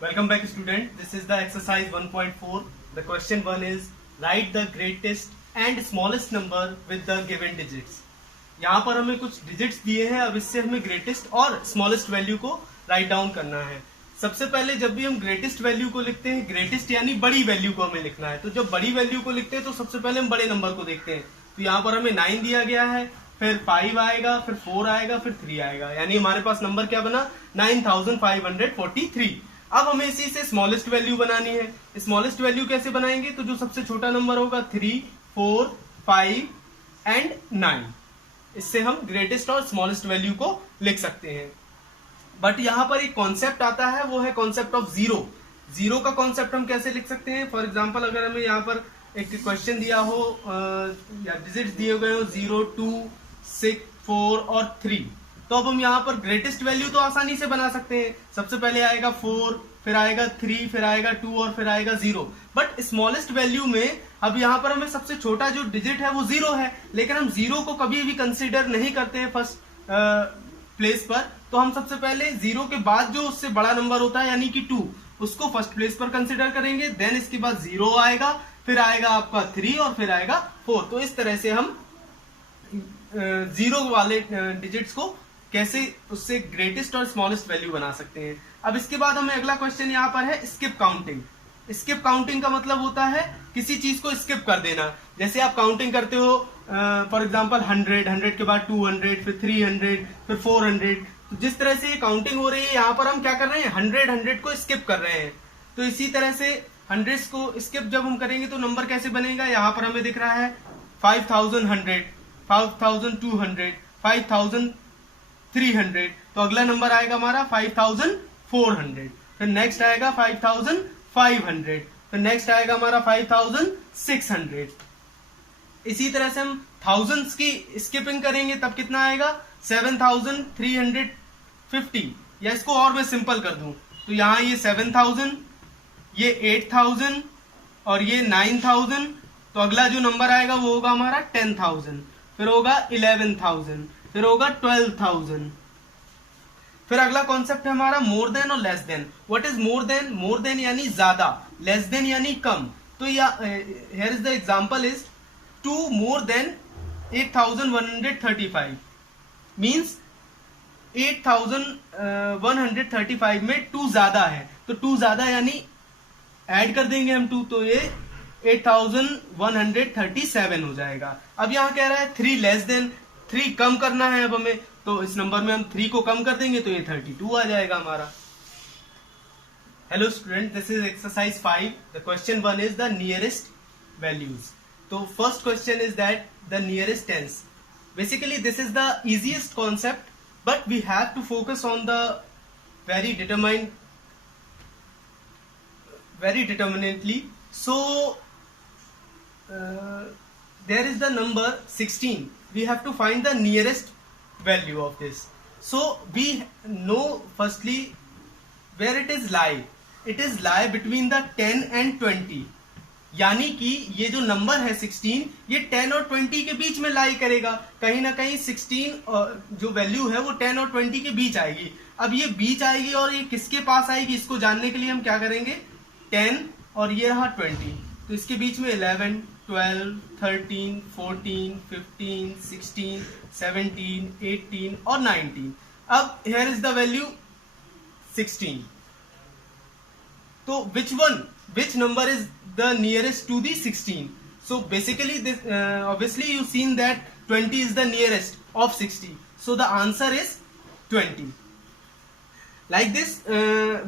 Welcome back student. This is the exercise 1.4. The question 1 is write the greatest and smallest number with the given digits. यहाँ पर हमें कुछ digits दिए हैं, अब इससे हमें ग्रेटेस्ट और स्मॉलेस्ट वैल्यू को राइट डाउन करना है। सबसे पहले जब भी हम ग्रेटेस्ट वैल्यू को लिखते हैं, ग्रेटेस्ट यानी बड़ी वैल्यू को हमें लिखना है, तो जब बड़ी वैल्यू को लिखते हैं तो सबसे पहले हम बड़े नंबर को देखते हैं। तो यहाँ पर हमें 9 दिया गया है, फिर 5 आएगा, फिर 4 आएगा, फिर 3 आएगा, यानी हमारे पास नंबर क्या बना 9543। अब हमें इसी से स्मॉलेस्ट वैल्यू बनानी है। स्मॉलेस्ट वैल्यू कैसे बनाएंगे? तो जो सबसे छोटा नंबर होगा 3, 4, 5 एंड 9, इससे हम ग्रेटेस्ट और स्मॉलेस्ट वैल्यू को लिख सकते हैं। बट यहाँ पर एक कॉन्सेप्ट आता है, वो है कॉन्सेप्ट ऑफ जीरो। जीरो का कॉन्सेप्ट हम कैसे लिख सकते हैं? फॉर एग्जाम्पल अगर हमें यहाँ पर एक क्वेश्चन दिया हो या डिजिट्स दिए गए हो 0, 2, 6, 4 और 3, तो अब हम यहाँ पर ग्रेटेस्ट वैल्यू तो आसानी से बना सकते हैं। सबसे पहले आएगा 4, फिर आएगा 3, फिर आएगा 2 और फिर आएगा 0। बट स्मॉलेस्ट वैल्यू में अब यहाँ पर हमें सबसे छोटा जो डिजिट है वो 0 है, लेकिन हम 0 को कभी भी कंसीडर नहीं करते हैं फर्स्ट प्लेस पर। तो हम सबसे पहले 0 के बाद जो उससे बड़ा नंबर होता है यानी कि 2, उसको फर्स्ट प्लेस पर कंसीडर करेंगे। देन इसके बाद 0 आएगा, फिर आएगा आपका 3 और फिर आएगा 4। तो इस तरह से हम 0 वाले डिजिट्स को कैसे उससे ग्रेटेस्ट और स्मॉलेस्ट वैल्यू बना सकते हैं। अब इसके बाद हमें अगला क्वेश्चन यहाँ पर है स्किप काउंटिंग। स्किप काउंटिंग का मतलब होता है किसी चीज को स्किप कर देना। जैसे आप काउंटिंग करते हो फॉर एग्जांपल 100 के बाद 200, फिर 300, फिर 400। तो जिस तरह से ये काउंटिंग हो रही है, यहाँ पर हम क्या कर रहे हैं 100 को स्किप कर रहे हैं। तो इसी तरह से 100 को स्किप जब हम करेंगे तो नंबर कैसे बनेगा? यहाँ पर हमें दिख रहा है 5100, 5200, 5300। तो अगला नंबर आएगा हमारा 5400, फिर नेक्स्ट आएगा 5500, फिर नेक्स्ट आएगा हमारा 5600। इसी तरह से हम थाउजेंड्स की स्किपिंग करेंगे तब कितना आएगा 7350। या इसको और मैं सिंपल कर दूं तो यहाँ ये 7000, ये 8000 और ये 9000। तो अगला जो नंबर आएगा वो होगा हमारा 10000, फिर होगा 11000, फिर होगा 12000। फिर अगला कॉन्सेप्ट है हमारा मोर देन और less than. What is more than? More than यानी ज्यादा, लेस देन यानी कम। तो here is the example is 2 more than 8135 means 8135 में 2 ज्यादा है। तो 2 ज्यादा यानी ऐड कर देंगे हम 2, तो ये 8137 हो जाएगा। अब यहाँ कह रहा है 3 लेस देन, 3 कम करना है अब हमें, तो इस नंबर में हम 3 को कम कर देंगे तो ये 32 आ जाएगा हमारा। Hello student, this is exercise 5। The question 1 is the nearest values. तो first question is that the nearest tens. Basically this is the easiest concept, but we have to focus on the very determinately. So there is the number 16. We have to find the nearest value of this. So we know firstly where it is lie. It is lie between the 10 and 20. यानी कि ये जो number है 16, ये 10 और 20 के बीच में लाई करेगा। कहीं ना कहीं 16 जो वैल्यू है वो 10 और 20 के बीच आएगी। अब ये बीच आएगी और ये किसके पास आएगी, इसको जानने के लिए हम क्या करेंगे 10 और ये रहा 20, तो इसके बीच में 11, 12, 13, 14, 15, 16, 17, 18 और 19। अब here is the value 16. तो which number is the nearest to the 16? So basically this obviously you've seen that 20 is the nearest of 60. So the answer is 20. Like this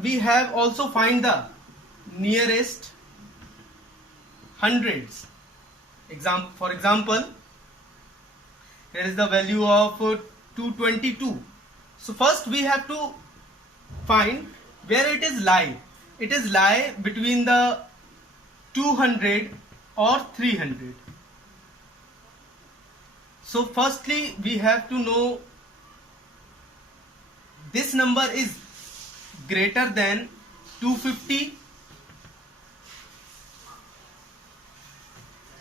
we have also find the nearest hundreds. For example, here is the value of 222. So first we have to find where it is lie. It is lie between the 200 or 300. So firstly we have to know this number is greater than 250,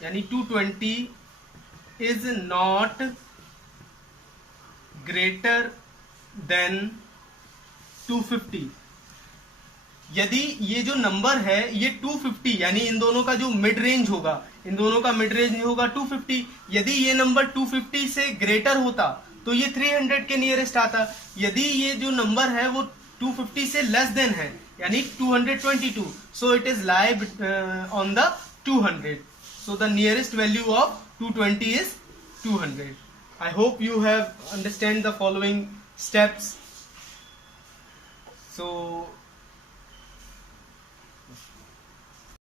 यानी 220 is not greater than 250. यदि ये जो number है ये 250 यानी इन दोनों का जो मिड रेंज होगा, इन दोनों का मिड रेंज होगा 250, यदि ये नंबर 250 से ग्रेटर होता तो ये 300 के नियरेस्ट आता। यदि ये जो नंबर है वो 250 से लेस देन है यानी 222, so it is lie on the 200, so the nearest value of 220 is 200. I hope you have understand the following steps. So